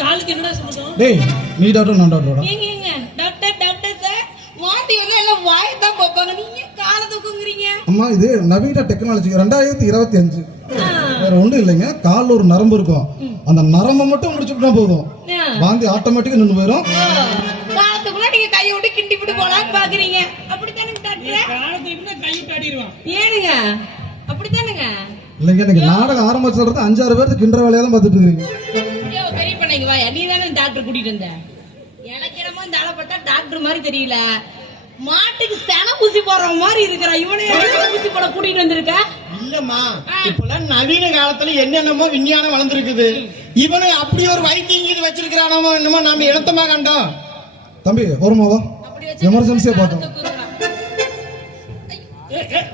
காலுக்கு என்னடா சம்பந்தம்? டேய் நீ டாக்டர் நான் டாக்டரா? ஏங்க டாக்டர் சார் வாந்தி வந்தா எல்லாம் வாய் தான் பாப்பாங்க. நீங்க காலை தூக்குங்கறீங்க. அம்மா இது நவீன டெக்னாலஜி 2025. வேற ஒண்ணும் இல்லைங்க. கால்ல ஒரு நரம்பு இருக்கும். அந்த நரம்பை மட்டும் முடிச்சுட்டா போதும். வாந்தி ஆட்டோமேட்டிக்கா நின்னு போயிடும். காலத்துக்குள்ள நீங்க கையை விட்டு கிண்டி விட்டு போலான்னு பாக்குறீங்க. அப்படித்தானே டாக்டர்? காலத்துக்குள்ள கையை விட்டு ஆடிடுவான். ஏனுங்க? அப்படித்தானேங்க? இல்லைங்க நீங்க நாடகம் ஆரம்பிச்சது 5-6 பேருக்கு கிண்டற வேலையா தான் பார்த்துட்டு இருக்கீங்க. பெரிய பண்ணீங்க வா. நீ தானே டாக்டர் கூட்டிட்டு வந்த. எனக்கு என்னமோ இந்த ஆளை பார்த்தா டாக்டர் மாதிரி தெரியல. மாட்டுக்கு சென ஊசி போடுற மாதிரி இருக்கிற இவனே ஊசி போட கூட்டிட்டு வந்திருக்க. இல்லம்மா இப்பெல்லாம் நவீன காலத்துல என்னென்னமோ விஞ்ஞானம் வளர்ந்துருக்குது. இவனு அப்படி ஒரு வைத்தியம் இது வச்சிருக்கிறானோ என்னமோ நாம இடத்தமா கண்டோம். தம்பி வருமாவா எமர்ஜென்சியா பார்த்தோம்.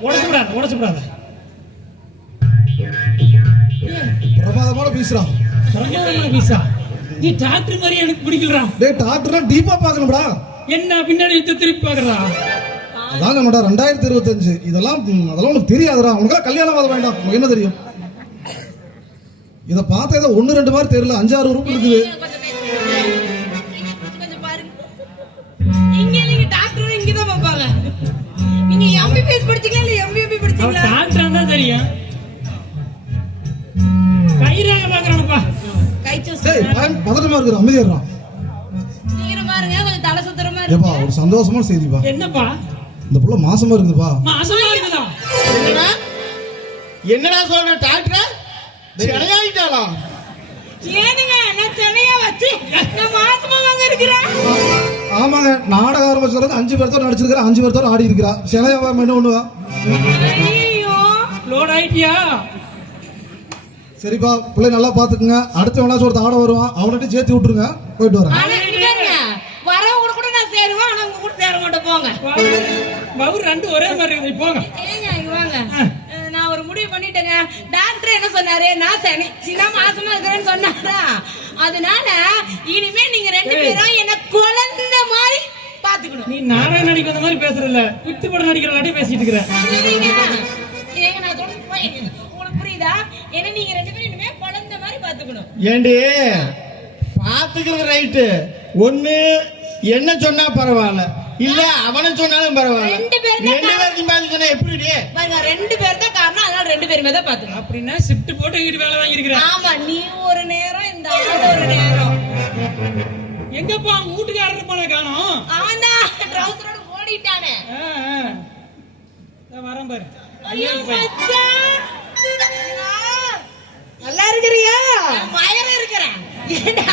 உடச்சுடாத பிரமாதமான பீஸ்ரா. நீ டாக்டர் மாதிரி எனக்கு பிடிக்கலடா. டேய் டாக்டர்னா டீப்பா பார்க்கணும்டா. என்ன பின்னாடி திருப்பி பாக்குறா? அதான் நம்மடா 2025 அதெல்லாம் உனக்கு தெரியாதுடா. உனக்கு கல்யாணம் ஆக வேண்டாம். உனக்கு என்ன தெரியும்? இத பார்த்தா ஏதோ 1-2 மாதிரி தெரியல. 5-6 உறுப்பு இருக்குது. கொஞ்சம் பாருங்க. நீங்க டாக்டர் இங்க தான் பாப்பாங்க. நீங்க எம்பிபிஎஸ் படிச்சீங்களா இல்ல எம்பிபி படிச்சீங்களா? டாக்டர் தான் தெரியும். கைராக பாக்குறானப்பா. கை சூஸ். டேய் பதட்டமா இருக்கு. அமைதியா இருடா. நீங்க பாருங்க கொஞ்சம் தலை சுத்தறமா இருக்கு. ஏப்பா ஒரு சந்தோஷமான செய்திப்பா. என்னப்பா? இந்த புள்ள மாசமா இருக்குதுப்பா. மாசமா இருக்குதா? என்னடா சொல்ற டாக்டர்? செனையாயிட்டாளா? ஏனுங்க நான் செனையா வச்சு நான் மாசமா வாங்க இருக்கிறேன். ஆமாங்க நாடகம் ஆரம்பிச்சது 5 பேர் தான் நடிச்சிருக்கா. 5 பேர் தான் ஆடி இருக்கா. செனையாவா என்ன பண்ணுவா? ஐயோ லோட் ஆயிட்டியா? சரிப்பா பிள்ளை நல்லா பாத்துக்குங்க. அடுத்த வேணாச்சும் ஒருத்த ஆட வருவான். அவன்கிட்ட சேர்த்து விட்டுருங்க. போயிட்டு வரேன். வரவங்க கூட நான் சேருவேன். ஆனா உங்க கூட சேர மாட்டேன். போங்க. பவுர் ரெண்டு ஒரே மாதிரி இருக்கு. போங்க. ஏங்க இங்க வாங்க. நான் ஒரு முடிவு பண்ணிட்டேங்க. டாக்டர் என்ன சொன்னாரு? நான் சின்ன மாசமா இருக்கிறேன்னு சொன்னாரா? அதனால இனிமே நீங்க 2 பேரும் என்ன குழந்தை மாதிரி பாத்துக்கணும். நீ நாடகம் நடிக்கிற மாதிரி பேசுறல, குத்து படம் நடிக்கிறலாட்டி பேசிட்டு இருக்கிற. ஏங்க நான் சொல்றது உங்களுக்கு புரியுதா? என்ன நீங்க 2 பேரும் இனிமே குழந்தை மாதிரி பாத்துக்கணும். ஏண்டி பாத்துக்கிறது ரைட்டு. ஒண்ணு என்ன சொன்னா பரவாயில்ல, இல்ல அவனை சொன்னாலும் பரவாயில்ல. 2 பேருக்கும் பாத்து சொன்னா எப்படி? பாருங்க 2 பேர் தான் காரணம். அதனால 2 பேருமே தான் பாத்துக்கணும். அப்படின்னா ஷிஃப்ட் போட்டு எங்கிட்டு வேலை வாங்கி இருக்கிற. ஆமா நீ ஒரு நேரம் இந்த ஆள் ஒரு நேரம். எங்கப்பா வீட்டுக்காரர் போன காணோம்? அவன் தான் ட்ரவுசரோட ஓடிட்டானே. வரேன் பாரு. ஐயோ மச்சான் நல்லா இருக்கிறியா? மயர இருக்கிறேன். ஏண்டா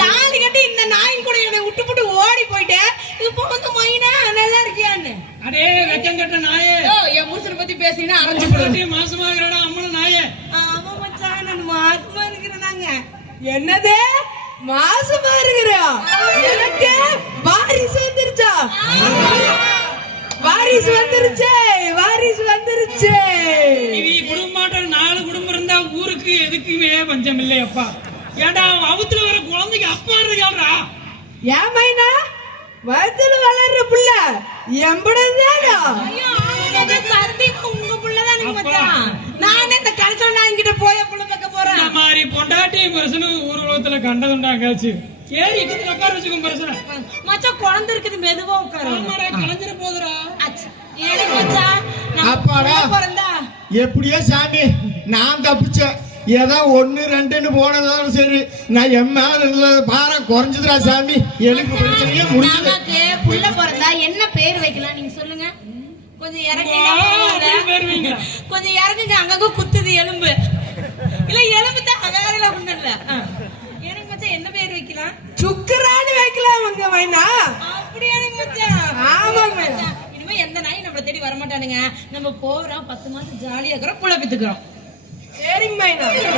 தாலி கட்டி இந்த நாயின் கூட என்னை விட்டு விட்டு ஓடி போயிட்டேன். இப்போ வந்து மைனா நல்லா இருக்கியான்னு. அடே வெக்கம் கட்ட நாயே. என் புருஷனை பத்தி பேசினா அரைஞ்சு போடு. மாசமா இருக்கிறடா அம்மன நாயே. ஆமா மச்சான் நான் மாசமா இருக்கிறேனாங்க. என்னது மாசமா இருக்கிறா? எனக்கு வாரிசு வந்துருச்சா? வாரிசு வந்துருச்சு. இது குடும்பமாட்டம் 4 குடும்பம் இருந்தா ஊருக்கு எதுக்குமே பஞ்சம் இல்லையப்பா. ஏண்டா வவுத்துல வர குழந்தைக்கு அப்பா இருக்காடா. ஏன் மைனா வயித்துல வளர்ற புள்ள எம்படதாடா? ஐயோ ஆமாங்க சத்தியமா உங்க புள்ள தான் நீங்க மச்சான். நான் இந்த கல்சல் நான் இங்கிட்ட போய் புள்ள பக்க போறேன். இந்த மாதிரி பொண்டாட்டி மனுஷனு ஊர்வலத்துல கண்டதுண்டாங்காச்சு. ஏறி இக்கத்துல உட்கார வச்சுக்கோ மனுஷன. மச்சான் குழந்தை இருக்குது மெதுவா உட்காரு. ஆமாடா கலஞ்சிர போதுடா. ஏடி மச்சான் அப்பாடா பிறந்தா எப்படியோ சாமி நான் தப்பிச்சேன். ஏதோ 1-2 போனதாலும் சரி. நான் எம்மால பாரம் குறைஞ்சதுடா சாமி. எனக்கு பிரச்சனையே முடியல. நமக்கு புள்ள பிறந்தா என்ன பேர் வைக்கலாம் நீங்க சொல்லுங்க. கொஞ்சம் இறங்குங்க. கொஞ்சம் இறங்குங்க. அங்கங்க குத்துது எலும்பு. இல்ல எலும்பு தான் வேற ஒண்ணும் இல்ல. எனக்கு மச்சான் என்ன பேர் வைக்கலாம்? சுக்கரான்னு வைக்கலாம் உங்க மைனா. அப்படியே மச்சான். ஆமாங்க மச்சான். இனிமே எந்த நாய் நம்மள தேடி வர மாட்டானுங்க. நம்ம போறோம் 10 மாசம் ஜாலியா இருக்கிறோம் புள்ள பெத்துக்கிறோம். சரிங்க மைனா.